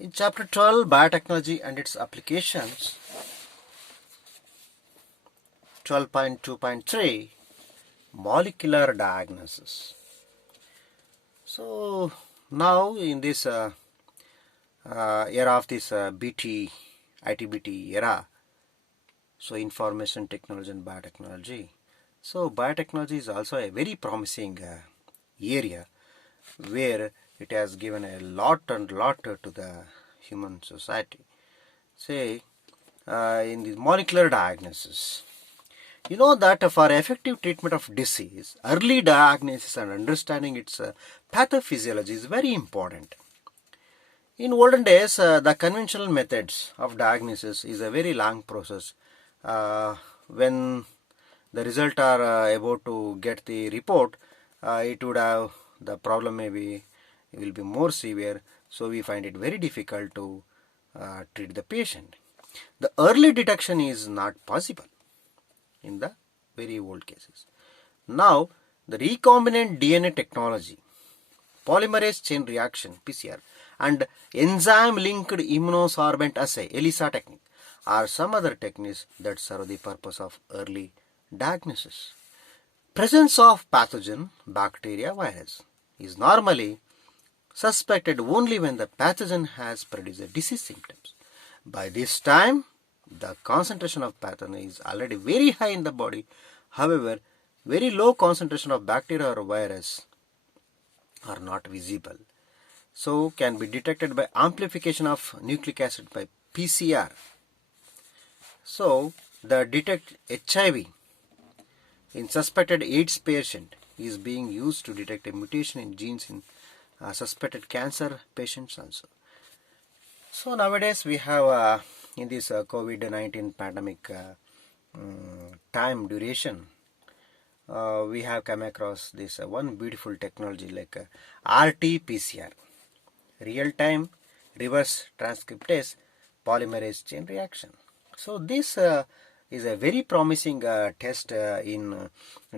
In chapter 12, Biotechnology and its applications, 12.2.3, molecular diagnosis. So now in this era of this BT, ITBT era, so information technology and biotechnology. So biotechnology is also a very promising area where it has given a lot and lot to the human society. Say in the molecular diagnosis, you know that for effective treatment of disease, early diagnosis and understanding its pathophysiology is very important. In olden days, the conventional methods of diagnosis is a very long process. When the result are about to get the report, it would have the problem maybe will be more severe. So we find it very difficult to treat the patient. The early detection is not possible in the very old cases. Now the recombinant DNA technology, polymerase chain reaction (PCR) and enzyme linked immunosorbent assay (ELISA) technique are some other techniques that serve the purpose of early diagnosis. Presence of pathogen, bacteria, virus is normally suspected only when the pathogen has produced disease symptoms. By this time, the concentration of pathogen is already very high in the body. However, very low concentration of bacteria or virus are not visible. So, can be detected by amplification of nucleic acid by PCR. So, the detect HIV in suspected AIDS patient is being used to detect a mutation in genes in suspected cancer patients also. So nowadays we have in this COVID-19 pandemic time duration, we have come across this one beautiful technology like RT-PCR, real-time reverse transcriptase polymerase chain reaction. So this is a very promising test in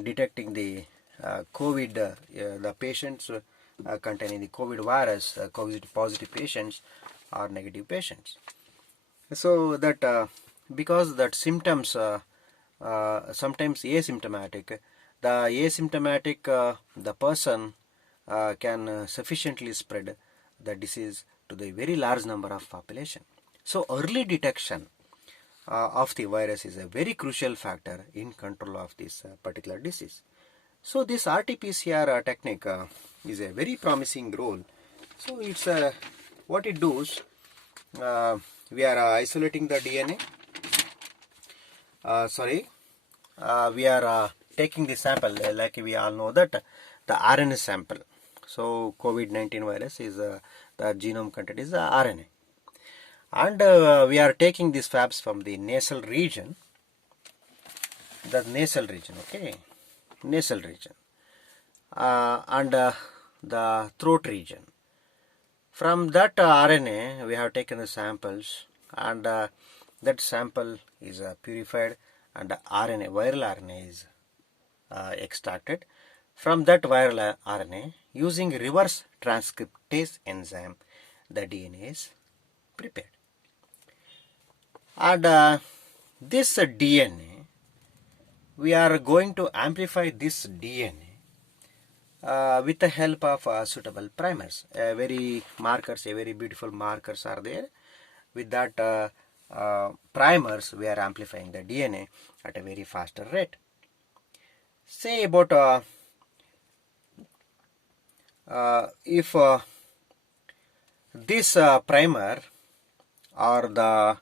detecting the COVID, the patients containing the COVID virus, COVID positive patients or negative patients. So that because that symptoms sometimes asymptomatic, the person can sufficiently spread the disease to the very large number of population. So early detection of the virus is a very crucial factor in control of this particular disease. So this RT-PCR technique is a very promising role. So it's what it does. We are isolating the DNA. We are taking the sample like we all know that the RNA sample. So COVID-19 virus is the genome content is the RNA, and we are taking these fabs from the nasal region. The nasal region, okay, nasal region, and the throat region. From that RNA, we have taken the samples, and that sample is purified, and the RNA, viral RNA, is extracted. From that viral RNA, using reverse transcriptase enzyme, the DNA is prepared. And this DNA, we are going to amplify this DNA with the help of suitable primers. Very beautiful markers are there. With that primers, we are amplifying the DNA at a very faster rate. Say about if this primer or the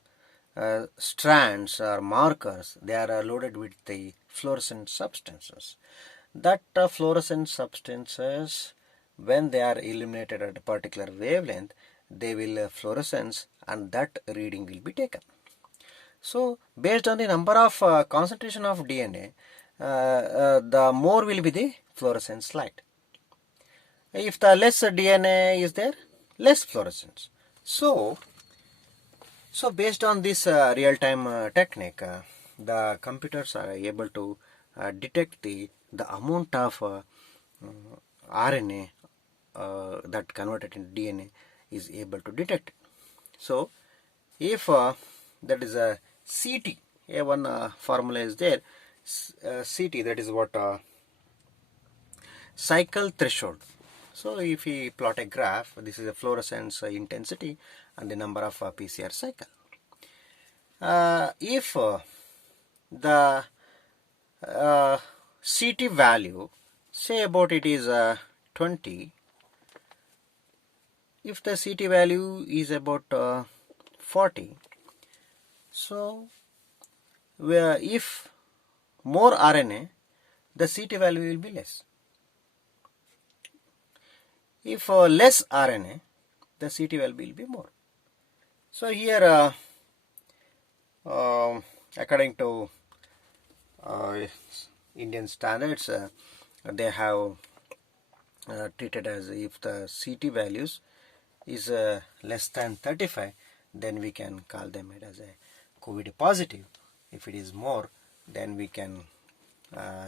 strands or markers, they are loaded with the fluorescent substances. That fluorescent substances, when they are illuminated at a particular wavelength, they will fluorescence, and that reading will be taken. So based on the number of concentration of DNA, the more will be the fluorescence light. If the less DNA is there, less fluorescence. So based on this real-time technique, the computers are able to detect the amount of RNA that converted into DNA is able to detect. So if that is a CT, one formula is there, CT, that is what cycle threshold. So if we plot a graph, this is a fluorescence intensity and the number of PCR cycle. If the CT value, say about it is 20, if the CT value is about 40, so if more RNA, the CT value will be less. If less RNA, the CT value will be more. So here, according to Indian standards, they have treated as if the CT values is less than 35, then we can call them it as a COVID positive. If it is more, then we can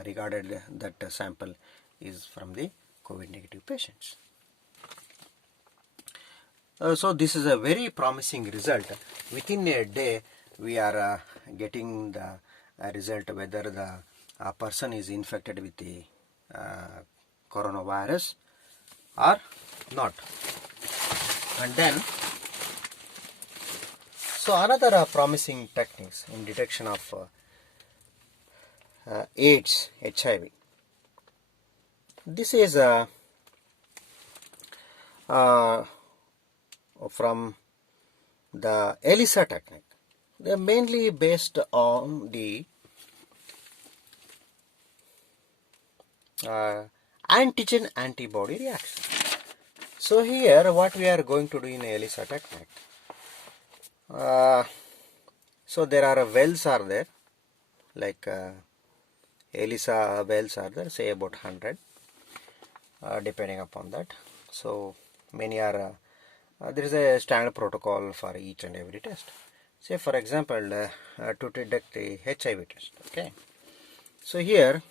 regarded that sample is from the COVID negative patients. So this is a very promising result. Within a day, we are getting the result whether the person is infected with the coronavirus or not. And then, so another promising techniques in detection of AIDS, HIV. This is from the ELISA technique. They are mainly based on the antigen antibody reaction. So here what we are going to do in ELISA technique, so there are wells are there, like ELISA wells are there, say about 100, depending upon that. So many are, there is a standard protocol for each and every test. Say for example, to detect the HIV test, okay. So here,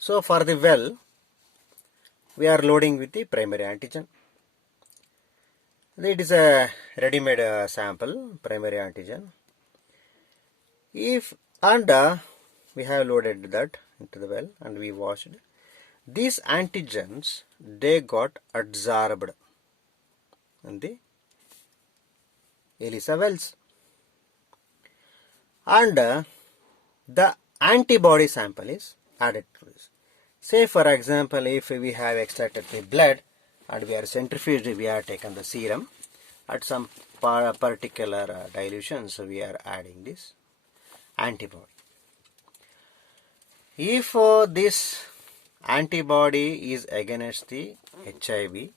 so for the well, we are loading with the primary antigen. It is a ready-made sample, primary antigen. If and we have loaded that into the well and we washed, these antigens, they got absorbed in the ELISA wells, and the antibody sample is added to this. Say for example, if we have extracted the blood and we are centrifuged, we have taken the serum at some particular dilution, so we are adding this antibody. If this antibody is against the HIV,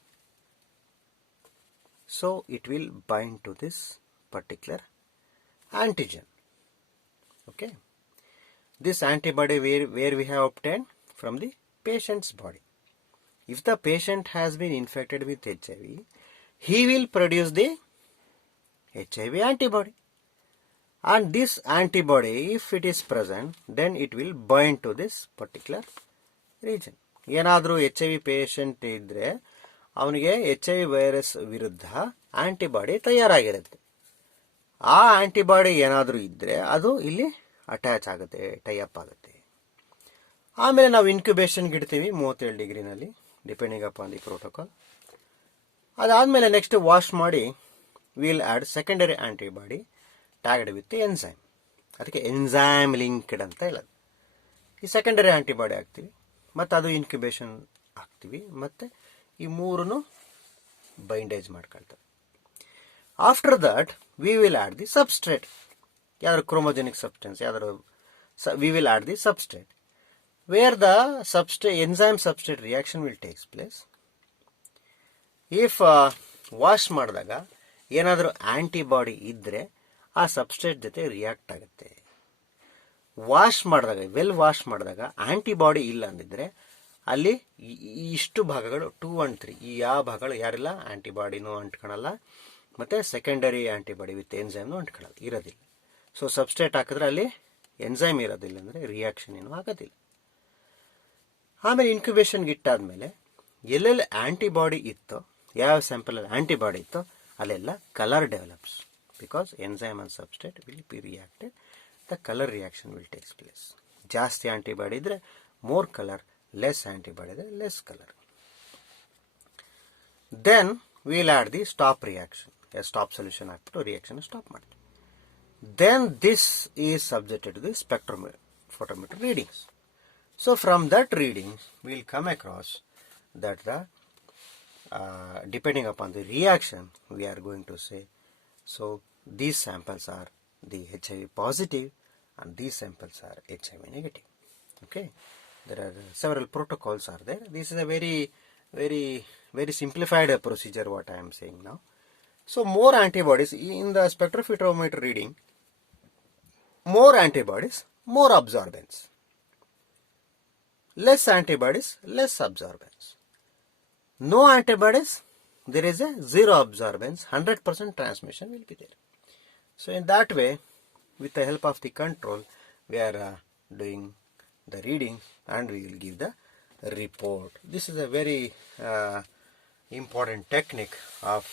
so it will bind to this particular antigen. Okay. This antibody where we have obtained from the patient's body. If the patient has been infected with HIV, he will produce the HIV antibody. And this antibody, if it is present, then it will bind to this particular region. ಏನಾದರೂ HIV patient ಇದ್ದರೆ ಅವನಿಗೆ HIV virus ವಿರುದ್ಧ antibody ತಯಾರಾಗಿರುತ್ತೆ. ಆ antibody ಏನಾದರೂ ಇದ್ದರೆ ಅದು ಇಲ್ಲಿ attach ಆಗುತ್ತೆ, ಟೈಅಪ್ ಆಗುತ್ತೆ. ಆಮೇಲೆ ನಾವು ಇನ್ಕ್ಯುಬೇಷನ್ಗೆ ಇಡ್ತೀವಿ 37 ಡಿಗ್ರಿನಲ್ಲಿ, ಡಿಪೆಂಡಿಂಗ್ ಅಪಾನ್ ದಿ ಪ್ರೋಟೋಕಾಲ್. ಅದಾದಮೇಲೆ ನೆಕ್ಸ್ಟ್ ವಾಶ್ ಮಾಡಿ will add secondary antibody tagged with enzyme. ಅದಕ್ಕೆ ಎನ್ಸೈಮ್ ಲಿಂಕ್ಡ್ ಅಂತ ಹೇಳೋದು. ಈ ಸೆಕೆಂಡರಿ ಆಂಟಿಬಾಡಿ ಹಾಕ್ತೀವಿ, ಮತ್ತು ಅದು ಇನ್ಕ್ಯುಬೇಷನ್ ಹಾಕ್ತೀವಿ, ಮತ್ತು ಈ ಮೂರನ್ನು ಬೈಂಡೇಜ್ ಮಾಡ್ಕೊಳ್ತವೆ. After that we will add the substrate, ಯಾವ್ದಾದ್ರು ಕ್ರೋಮೋಜೆನಿಕ್ ಸಬ್ಸ್ಟೆನ್ಸ್, ಯಾವ್ದಾದ್ರು we will add the substrate, where the enzyme substrate reaction will take place. If wash ಮಾಡಿದಾಗ ಏನಾದರೂ ಆಂಟಿಬಾಡಿ ಇದ್ದರೆ ಆ ಸಬ್ಸ್ಟ್ರೇಟ್ ಜೊತೆ ರಿಯಾಕ್ಟ್ ಆಗುತ್ತೆ. ವಾಶ್ ಮಾಡಿದಾಗ, ವಾಶ್ ಮಾಡಿದಾಗ ಆಂಟಿಬಾಡಿ ಇಲ್ಲ ಅಂದಿದ್ರೆ ಅಲ್ಲಿ ಇಷ್ಟು ಭಾಗಗಳು 2 and 3, ಈ ಯಾವ ಭಾಗಗಳು ಯಾರಿಲ್ಲ, ಆಂಟಿಬಾಡಿನೂ ಅಂಟ್ಕೊಳಲ್ಲ, ಮತ್ತು ಸೆಕೆಂಡರಿ ಆಂಟಿಬಾಡಿ ವಿತ್ ಎನ್ಸೈಮ್ನು ಅಂಟ್ಕೊಳ್ಳಲ್ಲ, ಇರೋದಿಲ್ಲ. ಸೊ ಸಬ್ಸ್ಟ್ರೇಟ್ ಹಾಕಿದ್ರೆ ಅಲ್ಲಿ ಎನ್ಸೈಮ್ ಇರೋದಿಲ್ಲ ಅಂದರೆ ರಿಯಾಕ್ಷನ್ ಏನೂ ಆಗೋದಿಲ್ಲ. ಆಮೇಲೆ ಇನ್ಕ್ಯುಬೇಷನ್ಗೆ ಇಟ್ಟಾದಮೇಲೆ ಎಲ್ಲೆಲ್ಲಿ ಆಂಟಿಬಾಡಿ ಇತ್ತೋ, ಯಾವ ಸ್ಯಾಂಪಲಲ್ಲಿ ಆಂಟಿಬಾಡಿ ಇತ್ತೋ ಅಲ್ಲೆಲ್ಲ colour develops. Because enzyme and substrate will be reacted, the colour reaction will takes place. ಜಾಸ್ತಿ ಆಂಟಿಬಾಡಿ ಇದ್ದರೆ ಮೋರ್ ಕಲರ್, ಲೆಸ್ ಆಂಟಿಬಾಡಿ ಇದ್ದರೆ less colour. Then will add the stop reaction. Stop solution ಹಾಕ್ಬಿಟ್ಟು reaction stop ಮಾಡ್ತೀವಿ. Then this is subjected to the spectrophotometer readings. So from that reading, we will come across that the depending upon the reaction, we are going to say, so these samples are the HIV positive and these samples are HIV negative. Okay, there are several protocols are there. This is a very simplified procedure what I am saying now. So more antibodies in the spectrophotometer reading, more antibodies, more absorbance. Less antibodies, less absorbance. No antibodies, there is a zero absorbance, 100% transmission will be there. So in that way, with the help of the control, we are doing the reading and we will give the report. This is a very important technique of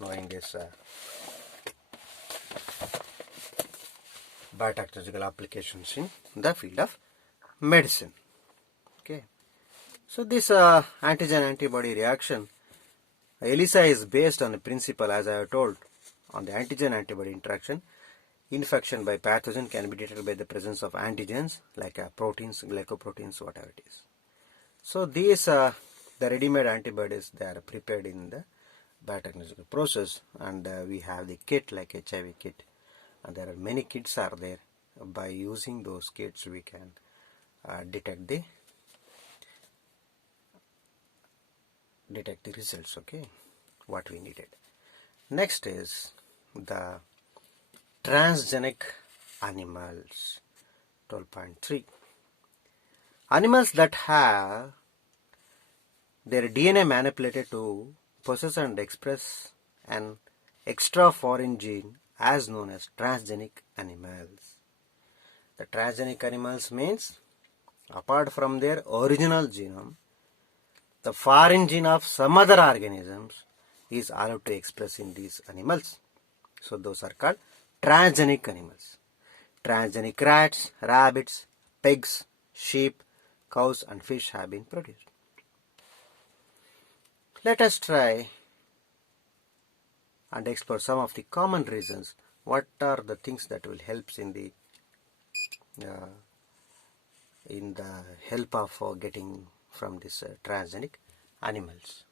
knowing this biotechnological applications in the field of medicine. Okay, so this antigen antibody reaction, ELISA, is based on the principle, as I have told, on the antigen antibody interaction. Infection by pathogen can be detected by the presence of antigens like proteins, glycoproteins, whatever it is. So these the ready-made antibodies, they are prepared in the biotechnological process, and we have the kit like HIV kit, and there are many kits are there. By using those kits, we can detect the results. Okay, what we needed. Next is the transgenic animals. 12.3. Animals that have their DNA manipulated to possess and express an extra foreign gene as known as transgenic animals. The transgenic animals means, apart from their original genome, the foreign gene of some other organisms is allowed to express in these animals. So those are called transgenic animals. Transgenic rats, rabbits, pigs, sheep, cows and fish have been produced. Let us try and explore some of the common reasons. What are the things that will help in the help of getting from this transgenic animals?